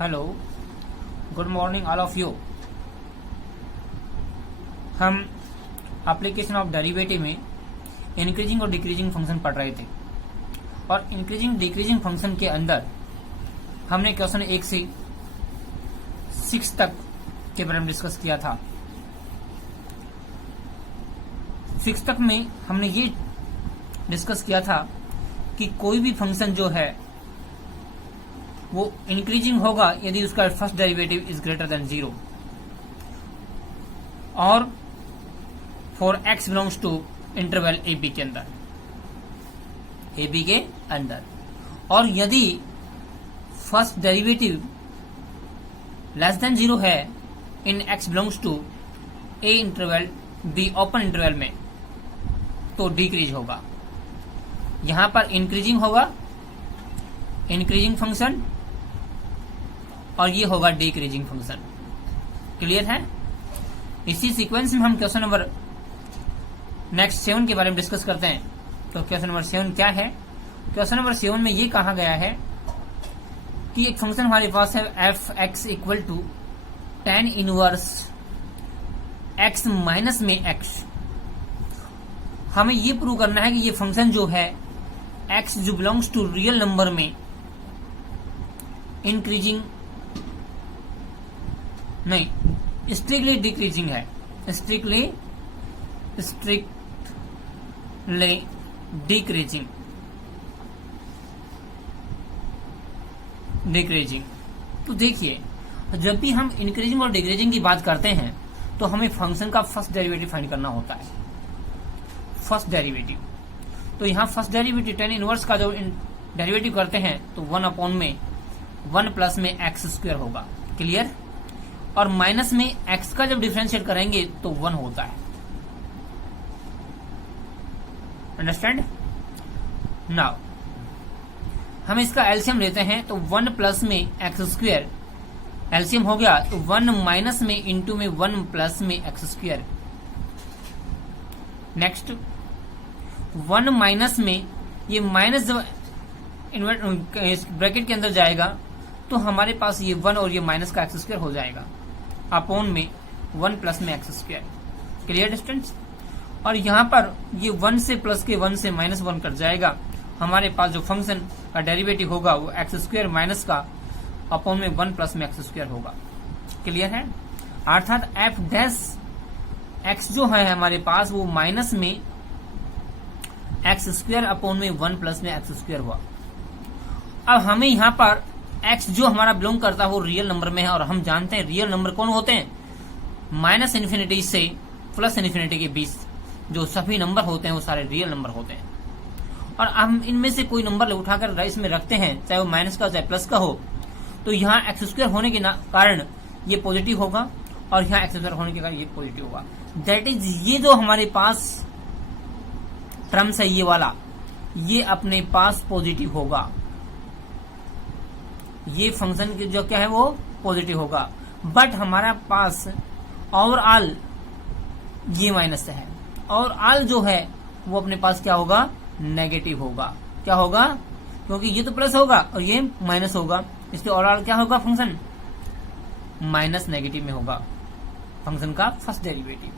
Hello, good morning all of you. हम application of derivative में increasing और decreasing function पढ़ रहे थे और इंक्रीजिंग डिक्रीजिंग फंक्शन के अंदर हमने क्वेश्चन 1 से 6 तक के बारे में डिस्कस किया था। 6 तक में हमने ये डिस्कस किया था कि कोई भी फंक्शन जो है वो इंक्रीजिंग होगा यदि उसका first derivative is greater than 0 और for x belongs to interval A B के अंदर, ए बी के अंदर, और यदि फर्स्ट डेरिवेटिव लेस देन 0 है इन x belongs to A interval B open interval में तो डिक्रीज होगा। यहां पर इंक्रीजिंग होगा, इंक्रीजिंग फंक्शन, और ये होगा डिक्रीजिंग फंक्शन। क्लियर है? इसी सीक्वेंस में हम क्वेश्चन नंबर नेक्स्ट 7 के बारे में डिस्कस करते हैं। तो क्वेश्चन नंबर 7 क्या है? क्वेश्चन नंबर 7 में ये कहा गया है कि एक फंक्शन हमारे पास है F X equal to tan inverse x minus में x। हमें ये प्रूव करना है कि ये फंक्शन जो है x जो बिलोंग्स टू रियल नंबर में इंक्रीजिंग नहीं, स्ट्रिक्टली डिक्रीजिंग है, स्ट्रिक्टली डिक्रीजिंग। तो देखिए, जब भी हम इंक्रीजिंग और डिक्रीजिंग की बात करते हैं तो हमें फंक्शन का फर्स्ट डेरिवेटिव फाइंड करना होता है। फर्स्ट डेरिवेटिव, तो यहाँ फर्स्ट डेरिवेटिव tan इनवर्स का जो डेरिवेटिव करते हैं तो 1 अपॉन में 1 प्लस में एक्स स्क्वायर होगा। क्लियर? और माइनस में x का जब डिफरेंशिएट करेंगे तो 1 होता है। अंडरस्टैंड? नाउ हम इसका एलसीएम लेते हैं तो 1 प्लस में एक्स स्क्वायर एलसीएम हो गया तो 1 माइनस में इंटू में 1 प्लस में एक्स स्क्वायर। नेक्स्ट 1 माइनस में ये माइनस जब ब्रैकेट के अंदर जाएगा तो हमारे पास ये 1 और ये माइनस का एक्स स्क्वायर हो जाएगा अपॉन में 1 प्लस में एक्स स्क्वायर। Clear distance? और यहाँ पर ये 1 से प्लस के 1 से माइनस 1 कट जाएगा। हमारे पास जो फंक्शन का डेरिवेटिव होगा वो एक्स स्क्वायर माइनस का अपॉन में 1 प्लस में एक्स स्क्वायर होगा। क्लियर है? अर्थात एफ डैश एक्स जो है हमारे पास वो माइनस में एक्स स्क्वायर अपॉन में 1 प्लस में एक्स स्क्वायर हुआ। अब हमें यहाँ पर x जो हमारा बिलोंग करता है वो रियल नंबर में है और हम जानते हैं रियल नंबर कौन होते हैं? माइनस इन्फिनिटी से प्लस इन्फिनिटी के बीच जो सभी नंबर होते हैं वो सारे रियल नंबर होते हैं। और हम इनमें से कोई नंबर उठाकर इसमें रखते हैं, चाहे वो माइनस का चाहे प्लस का हो, तो यहाँ एक्स स्क्वायर होने के कारण ये पॉजिटिव होगा और यहाँ एक्स स्क्वायर होने के कारण ये पॉजिटिव होगा। दैट इज ये जो हमारे पास टर्म्स है ये वाला, ये अपने पास पॉजिटिव होगा। ये फंक्शन की जो क्या है वो पॉजिटिव होगा, बट हमारा पास ओवरऑल ये माइनस है, और ऑल जो है वो अपने पास क्या होगा? नेगेटिव होगा। क्या होगा? क्योंकि ये तो प्लस होगा और ये माइनस होगा, इसलिए ओवरऑल क्या होगा? फंक्शन माइनस नेगेटिव में होगा फंक्शन का फर्स्ट डेरिवेटिव।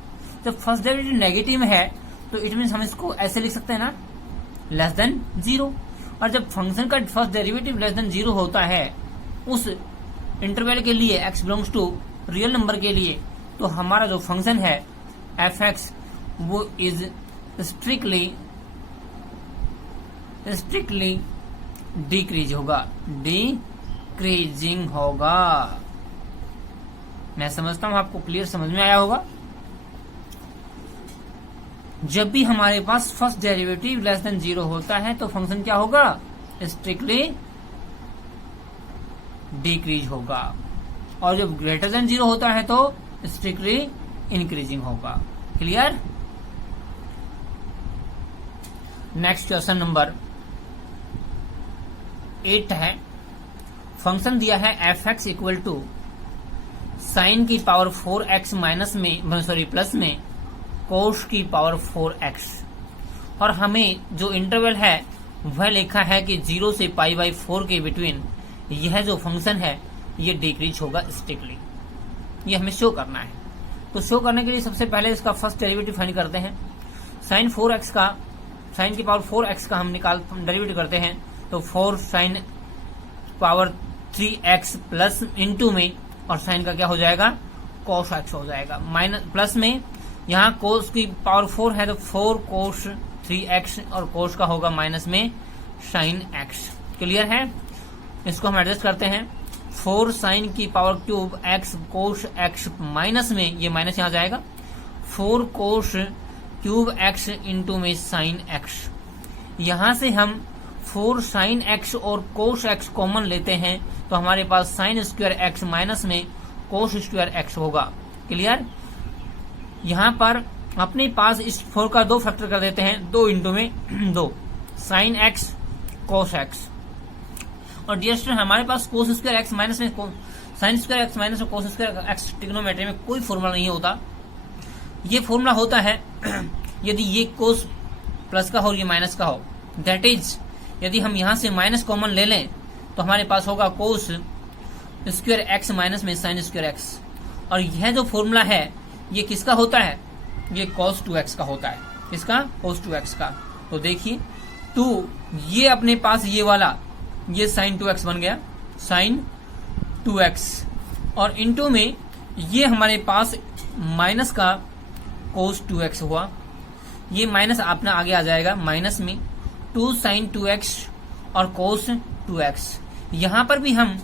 जब फर्स्ट डेरिवेटिव नेगेटिव में है तो इट मीन हम इसको ऐसे लिख सकते हैं ना, लेस देन 0। और जब फंक्शन का फर्स्ट डेरिवेटिव लेस देन 0 होता है उस इंटरवल के लिए x belongs to real number के लिए, तो हमारा जो फंक्शन है एफ एक्स वो इज स्ट्रिक्टली डिक्रीज होगा, डिक्रीजिंग होगा। मैं समझता हूं आपको क्लियर समझ में आया होगा। जब भी हमारे पास फर्स्ट डेरिवेटिव लेस देन 0 होता है तो फंक्शन क्या होगा? स्ट्रिक्टली डिक्रीज होगा, और जब ग्रेटर देन 0 होता है तो स्ट्रिक्टली इंक्रीजिंग होगा। क्लियर? नेक्स्ट क्वेश्चन नंबर 8 है। फंक्शन दिया है F X equal to sine की पावर 4x माइनस में प्लस में कोस की पावर 4x, और हमें जो इंटरवल है वह लिखा है कि 0 से पाई बाई 4 के बिटवीन यह जो फंक्शन है ये डिक्रीज होगा स्ट्रिक्टली। ये हमें शो करना है। तो शो करने के लिए सबसे पहले इसका फर्स्ट डेरिवेटिव फाइंड करते हैं। साइन 4x का, साइन की पावर 4x का हम डेरिवेटिव करते हैं। तो 4 sine power 3x plus into में, और साइन का क्या हो जाएगा, cos x हो जाएगा। माइनस प्लस में यहाँ cos की पावर 4 है तो 4 cos 3x, और cos का होगा माइनस में sin x। क्लियर है? इसको हम एडजस्ट करते हैं। 4 साइन की power cube x cos x minus में, ये माइनस यहाँ जाएगा, 4 cos क्यूब x इंटू में sin x। यहां से हम 4 sin x और cos x कॉमन लेते हैं तो हमारे पास sin स्क्वायर x माइनस में cos स्क्वायर x होगा। क्लियर? यहां पर अपने पास इस 4 का 2 फैक्टर कर देते हैं, 2 इंटू में 2 sin x cos x। और डियर स्टूडेंट, हमारे पास cos स्क्वायर x माइनस में sin स्क्वायर x माइनस में cos स्क्वायर x ट्रिग्नोमेट्री में कोई फॉर्मूला नहीं होता। ये फॉर्मूला होता है यदि ये cos प्लस का हो और ये माइनस का हो। दैट इज, यदि हम यहां से माइनस कॉमन ले लें तो हमारे पास होगा cos स्क्वायर x माइनस में sin स्क्वायर x। और यह जो फॉर्मूला है ये किसका होता है, ये cos 2x का होता है। किसका? cos 2x का। तो देखिए, तो ये अपने पास ये वाला, ये sin 2x बन गया, sin 2x, और इंटू में ये हमारे पास माइनस का cos 2x हुआ। ये माइनस अपना आगे आ जाएगा, माइनस में 2 sin 2x और cos 2x। यहां पर भी हम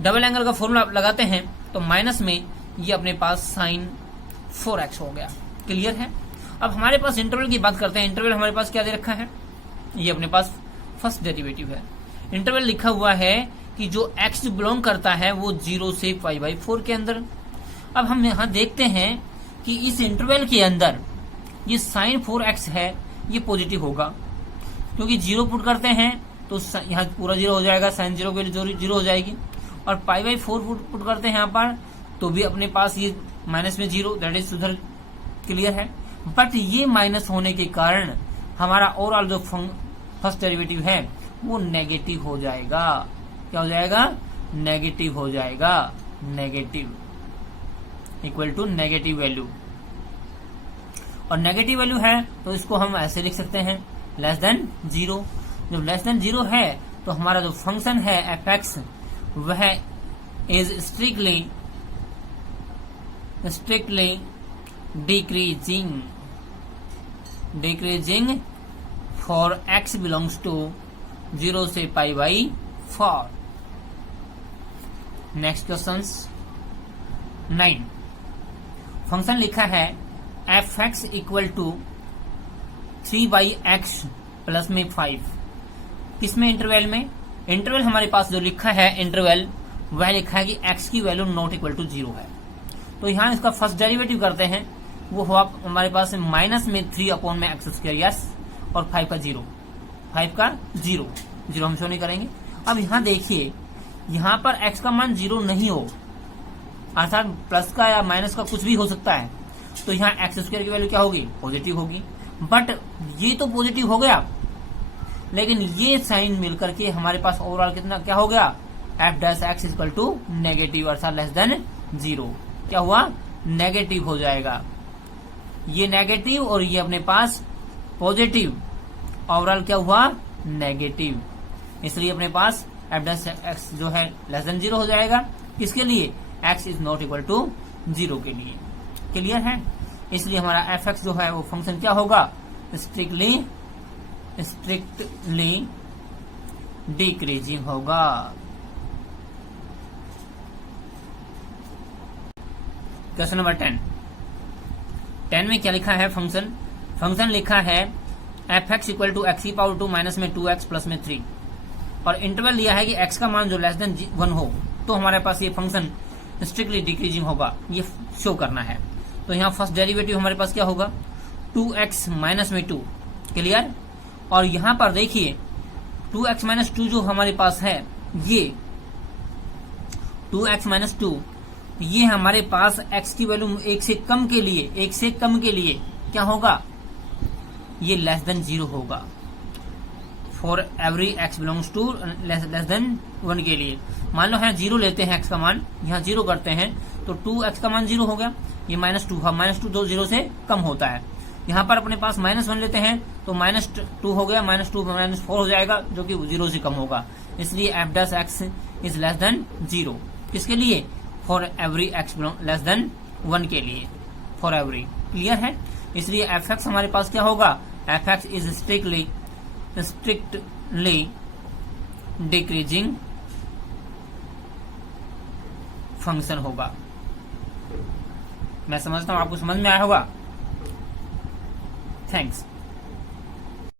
डबल एंगल का फॉर्मूला लगाते हैं तो माइनस में ये अपने पास sin 4x हो गया। क्लियर है? अब हमारे पास इंटरवल की बात करते हैं। इंटरवल हमारे पास क्या दे रखा है, ये अपने पास फर्स्ट डेरिवेटिव है। इंटरवल लिखा हुआ है कि जो x बिलोंग करता है वो 0 से π/4 के अंदर। अब हम यहां देखते हैं कि इस इंटरवल के अंदर ये sin 4x है, ये पॉजिटिव होगा, क्योंकि 0 पुट करते हैं तो यहाँ पूरा 0 हो जाएगा, sin 0 के लिए 0 हो जाएगी। और π/4 पुट करते हैं यहाँ पर तो भी अपने पास ये माइनस में 0, दैट इज उधर। क्लियर है? बट ये माइनस होने के कारण हमारा ओवरऑल जो फर्स्ट डेरिवेटिव है वो नेगेटिव हो जाएगा। क्या हो जाएगा? नेगेटिव हो जाएगा। Negative equal to negative value, और नेगेटिव वैल्यू है तो इसको हम ऐसे लिख सकते हैं, लेस देन 0। जब लेस देन 0 है तो हमारा जो फंक्शन है f(x) वह is strictly decreasing for x belongs to 0 से π/4। Next question 9। फंक्शन लिखा है f(x) equal to 3/x plus में 5। किसमें? इंटरवल में। इंटरवल हमारे पास जो लिखा है इंटरवल वह लिखा है कि x की वैल्यू नॉट इक्वल टू 0 है। तो यहाँ इसका फर्स्ट डेरिवेटिव करते हैं, वो हुआ हमारे पास माइनस में 3/x², यस, और 5 का 0, 5 का 0 हम शो नहीं करेंगे। अब यहाँ देखिए, यहाँ पर x का मान 0 नहीं हो, अर्थात प्लस का या माइनस का कुछ भी हो सकता है, तो यहाँ x² की वैल्यू क्या होगी? पॉजिटिव होगी। बट ये तो पॉजिटिव हो गया, लेकिन ये साइन मिलकर के हमारे पास ओवरऑल कितना क्या हो गया? f(x) इक्वल टू नेगेटिव, अर्थात लेस देन 0। क्या हुआ? नेगेटिव हो जाएगा। ये नेगेटिव और ये अपने पास पॉजिटिव, ओवरऑल क्या हुआ? नेगेटिव। इसलिए अपने पास f(x) जो है लेस देन 0 हो जाएगा। किसके लिए? x is not equal to 0 के लिए। क्लियर है? इसलिए हमारा f(x) जो है वो फंक्शन क्या होगा? स्ट्रिक्टली डिक्रीजिंग होगा। क्वेश्चन नंबर 10 में क्या लिखा है? फंक्शन लिखा है f(x) equal to x⁻² minus में 2x प्लस में 3, और इंटरवल लिया है कि x का मान जो लेस देन 1 हो तो हमारे पास ये फंक्शन स्ट्रिक्टली डिक्रीजिंग होगा, ये शो करना है। तो यहाँ फर्स्ट डेरिवेटिव हमारे पास क्या होगा? 2x माइनस में 2। क्लियर? और यहाँ पर देखिए 2x माइनस 2 जो हमारे पास है, ये 2x माइनस 2, ये हमारे पास x की वैल्यू 1 से कम के लिए क्या होगा? ये लेस देन 0 होगा। For every X belongs to less than 1 के लिए। मान लो है 0 लेते हैं एक्स का मान, यहाँ 0 करते हैं तो 2x का मान 0 हो गया, ये -2 -2 जो 0 से कम होता है। यहाँ पर अपने पास -1 लेते हैं तो -2 हो गया, -2 -4 हो जाएगा जो कि 0 से कम होगा। इसलिए f' इज लेस देन 0 किसके लिए? For every x less than 1 के लिए, फॉर एवरी। क्लियर है? इसलिए f(x) हमारे पास क्या होगा? f(x) is strictly decreasing function होगा। मैं समझता हूं आपको समझ में आया होगा। थैंक्स।